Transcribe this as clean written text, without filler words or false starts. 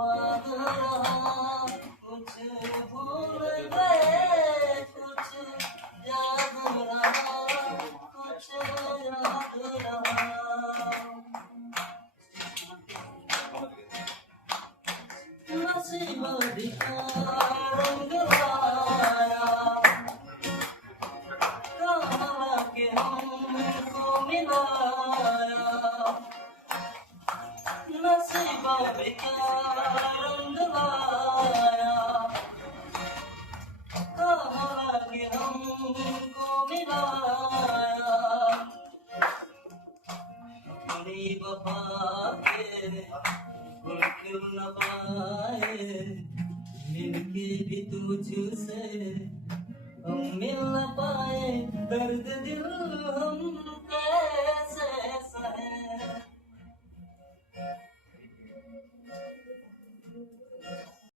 याद रहा, कुछ भूल गए, कुछ याद रहा, कुछ याद रहा। नसीब दिखा रंग लाया, कहाँ के हमको मिलाया। नसीब दिखा रंग लाया, कहाँ के हमको मिलाया। अपनी वफा के गुल क्यों न पाए, मिलके भी तुझसे हम मिल न पाए। दर्द दिल हम